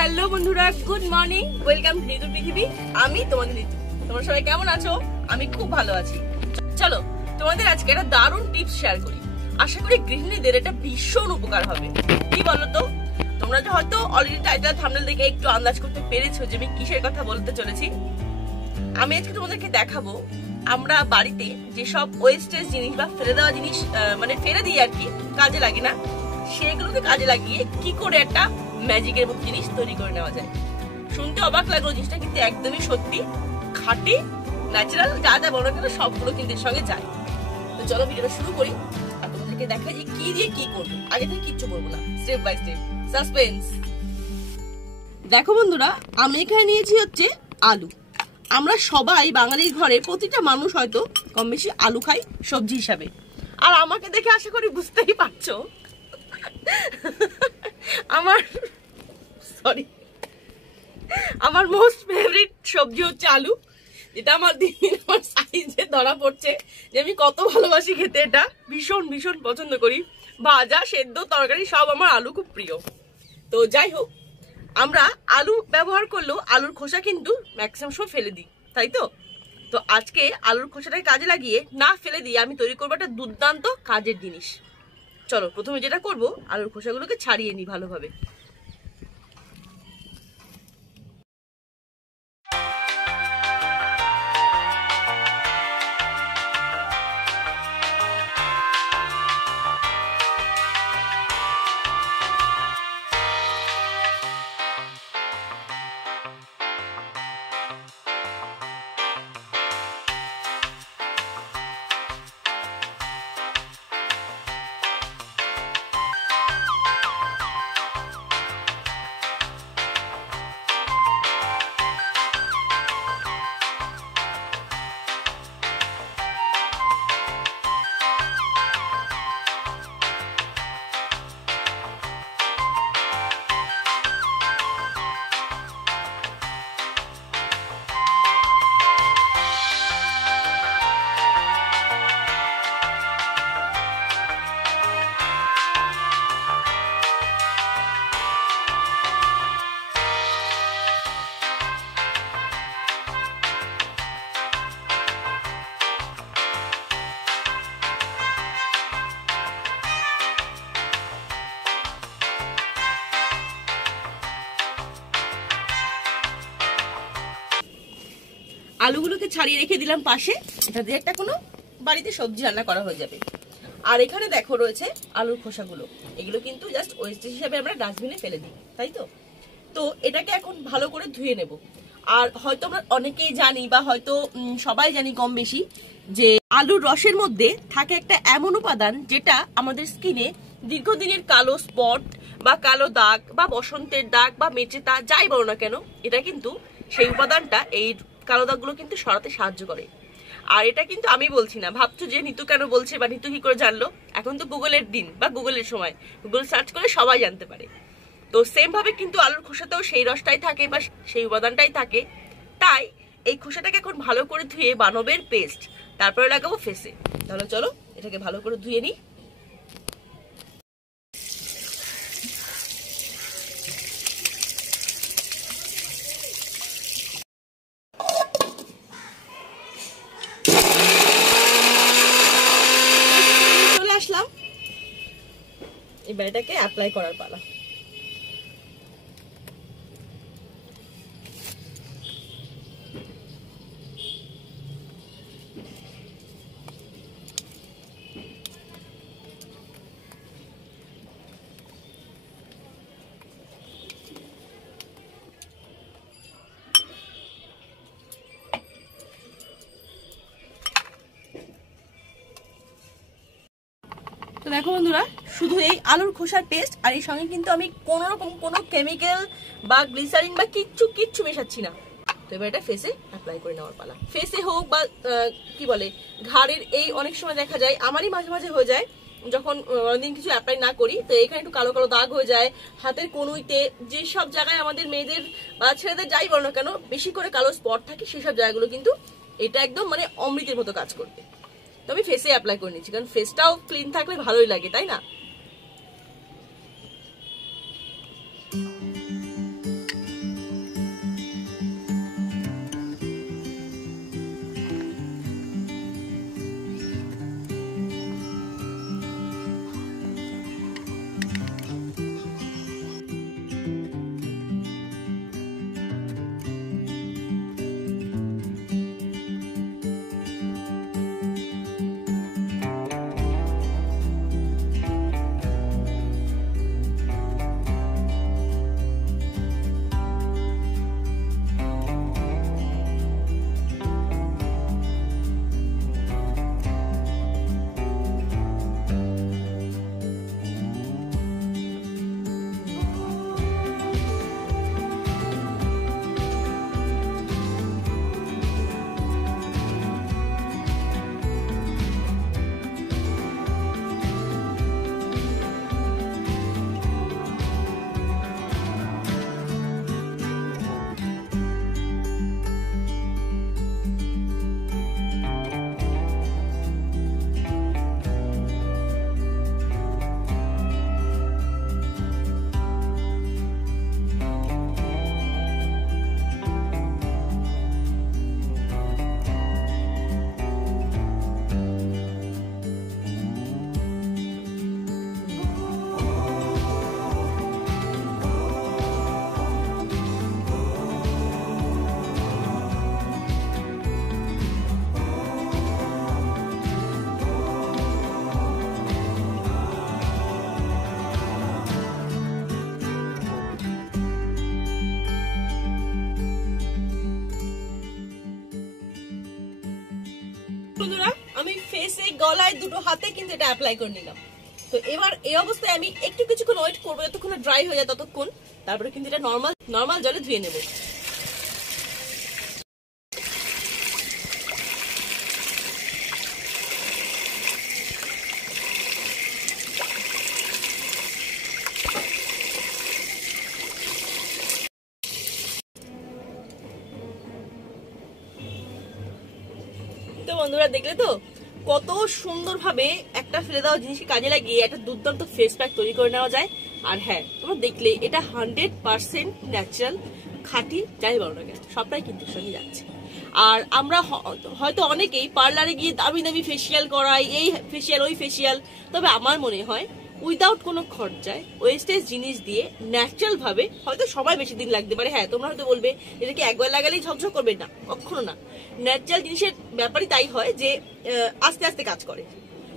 Hello বন্ধুরা, good morning, welcome to ঋতু পৃথিবী। আমি তোমাদের ঋতু। তোমরা সবাই কেমন আছো? আমি খুব ভালো আছি। চলো তোমাদের আজকে একটা দারুণ টিপস শেয়ার করি। আশা করি গৃহিণীদের এটা ভীষণ উপকার হবে। কি বলো তো, তোমরা যে হয়তো অলরেডি টাইটেল থাম্বনেল দেখে একটু আন্দাজ করতে পেরেছো যে আমি কিসের কথা বলতে চলেছি। আমি আজকে তোমাদেরকে দেখাবো আমরা বাড়িতে যেসব ওয়েস্টেজ জিনিস বা ফেলে দেওয়া জিনিস, মানে ফেলে দিই আর কি, কাজে লাগে না, সেগুলোকে কাজে লাগিয়ে কি করে একটা ম্যাজিকের মতো জিনিস তৈরি করে নেওয়া যায়। শুনতে অবাক লাগলো জিনিসটা, কিন্তু একদমই সত্যি, খাঁটি ন্যাচারাল, যা যা বলো কেন সবগুলো কিন্তু এর সঙ্গে যায়। তো চলো ভিডিওটা শুরু করি আর তোমাদেরকে দেখাই যে কি দিয়ে কি করবো। আগে থেকে কিচ্ছু করবো না, স্টেপ বাই স্টেপ, সাসপেন্স। দেখো বন্ধুরা, আমি এখানে নিয়েছি হচ্ছে আলু। আমরা সবাই বাঙালির ঘরে প্রতিটা মানুষ হয়তো কম বেশি আলু খাই সবজি হিসাবে। আর আমাকে দেখে আশা করি বুঝতেই পারছো আমার মোস্ট ফেভারিট সবজি হচ্ছে আলু, যেটা আমার দিন আমার সাইজে ধরা পড়ছে যে আমি কত ভালোবাসি খেতে। এটা ভীষণ ভীষণ পছন্দ করি, ভাজা সেদ্ধ তরকারি সব আমার আলু খুব প্রিয়। তো যাই হোক, আমরা আলু ব্যবহার করলেও আলুর খোসা কিন্তু ম্যাক্সিমাম সময় ফেলে দিই, তাই তো? তো আজকে আলুর খোসাটাকে কাজে লাগিয়ে না ফেলে দিয়ে আমি তৈরি করবো একটা দুর্দান্ত কাজের জিনিস। চলো প্রথমে যেটা করব, আলুর খোসাগুলোকে ছাড়িয়ে নিই ভালোভাবে। আলুগুলোকে ছাড়িয়ে রেখে দিলাম পাশে, এটা দিয়ে একটা কোনো বাড়িতে সবজি রান্না করা হয়ে যাবে। আর এখানে দেখো রয়েছে আলুর খোসাগুলো, এগুলো কিন্তু জাস্ট ওয়েস্টেজ হিসেবে আমরা ডাস্টবিনে ফেলে দিই, তাই তো? তো এটাকে এখন ভালো করে ধুয়ে নেব। আর হয়তো আমরা অনেকেই জানি বা হয়তো সবাই জানি কম বেশি যে আলুর রসের মধ্যে থাকে একটা এমন উপাদান যেটা আমাদের স্কিনে দীর্ঘদিনের কালো স্পট বা কালো দাগ বা বসন্তের দাগ বা মেচেতা যাই বলো না কেন, এটা কিন্তু সেই উপাদানটা এই কালো দাগগুলো কিন্তু সরাতে সাহায্য করে। আর এটা কিন্তু আমি বলছি না, ভাবছো যে নিতু কেন বলছে বা নিতু কি করে জানলো। এখন তো গুগলের দিন বা গুগলের সময়, গুগল সার্চ করে সবাই জানতে পারে। তো সেম ভাবে কিন্তু আলুর খোসাতেও সেই রসটাই থাকে বা সেই উপাদানটাই থাকে। তাই এই খোসাটাকে এখন ভালো করে ধুয়ে বানবের পেস্ট তারপরে লাগাবো ফেসে। তাহলে চলো এটাকে ভালো করে ধুয়ে নিই। চলে আসলাম, এবার এটাকে অ্যাপ্লাই করার পালা। তো দেখো বন্ধুরা, শুধু এই আলুর খোসার পেস্ট আর এই সঙ্গে কিন্তু আমি কোনো রকম কোনো কেমিক্যাল বা গ্লিসারিন বা কিচ্ছু মেশাচ্ছি না। তো এবার এটা ফেসে অ্যাপ্লাই করে নেওয়ার পালা। ফেসে হোক বা কি বলে ঘাড়ের, এই অনেক সময় দেখা যায়, আমারই মাঝে মাঝে হয়ে যায় যখন অনেকদিন কিছু অ্যাপ্লাই না করি, তো এখানে একটু কালো কালো দাগ হয়ে যায় হাতের কনুইতে, যেসব জায়গায় আমাদের মেয়েদের বা ছেলেদের যাই বলো না কেন বেশি করে কালো স্পট থাকে, সেসব জায়গাগুলো কিন্তু এটা একদম মানে অমৃতের মতো কাজ করবে। তো আমি ফেসে অ্যাপ্লাই করে নিচ্ছি, কারণ ফেসটাও ক্লিন থাকলে ভালোই লাগে, তাই না? বন্ধুরা আমি ফেসে গলায় দুটো হাতে কিন্তু এটা অ্যাপ্লাই করে নিলাম। তো এবার এই অবস্থায় আমি একটু কিছুক্ষণ ওয়েট করবো যতক্ষণ ড্রাই হয়ে যায় ততক্ষণ, তারপরে কিন্তু এটা নর্মাল জলে ধুয়ে নেবো। তো বন্ধুরা দেখলে তো কত সুন্দরভাবে একটা ফেলে দেওয়া জিনিসকে কাজে লাগিয়ে একটা দুর্দান্ত ফেস প্যাক তৈরি করে নেওয়া যায়। আর হ্যাঁ, তোমরা দেখলে এটা 100% ন্যাচারাল, খাঁটি, যাই বলো না কেন সবটাই কিন্তু সঙ্গে যাচ্ছে। আর আমরা হয়তো অনেকেই পার্লারে গিয়ে দামি দামি ফেসিয়াল করাই, এই ফেসিয়াল ওই ফেসিয়াল, তবে আমার মনে হয় উইদাউট কোনো খরচায় ওয়েস্টেজ জিনিস দিয়ে ন্যাচারাল ভাবে হয়তো সবাই বেশি দিন লাগতে পারে। হ্যাঁ, তোমরা হয়তো বলবে এটাকে একবার লাগালেই ঝকঝক করবে, না, কখনো না। ন্যাচারাল জিনিসের ব্যাপারই তাই হয় যে আস্তে আস্তে কাজ করে,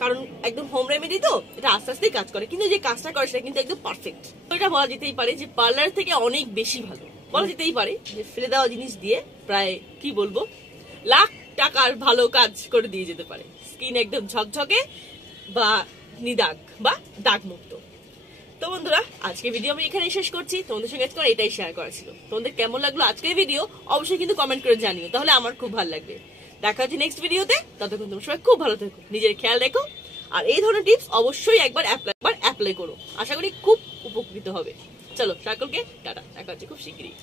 কারণ একদম হোম রেমেডি তো এটা আস্তে আস্তেই কাজ করে, কিন্তু যে কাজটা করে সেটা কিন্তু একদম পারফেক্ট। এটা বলা যেতেই পারে যে পার্লার থেকে অনেক বেশি ভালো। বলা যেতেই পারে যে ফেলে দেওয়া জিনিস দিয়ে প্রায় কি বলবো লাখ টাকার ভালো কাজ করে দিয়ে যেতে পারে। স্কিন একদম ঝকঝকে বা নিদাগ বা দাগ মুক্ত। তো বন্ধুরা আজকে ভিডিও আমি এখানেই শেষ করছি। তোমাদের সঙ্গে আজকে এটাই শেয়ার করা ছিল। তোমাদের কেমন লাগলো আজকের ভিডিও অবশ্যই কিন্তু কমেন্ট করে জানিও, তাহলে আমার খুব ভালো লাগবে। দেখা হচ্ছে নেক্সট ভিডিওতে, ততক্ষণ তোমরা সবাই খুব ভালো থেকো, নিজের খেয়াল রেখো। আর এই ধরনের টিপস অবশ্যই একবার অ্যাপ্লাই করো, আশা করি খুব উপকৃত হবে। চলো সকলকে টাটা, দেখা হচ্ছে খুব শীঘ্রই।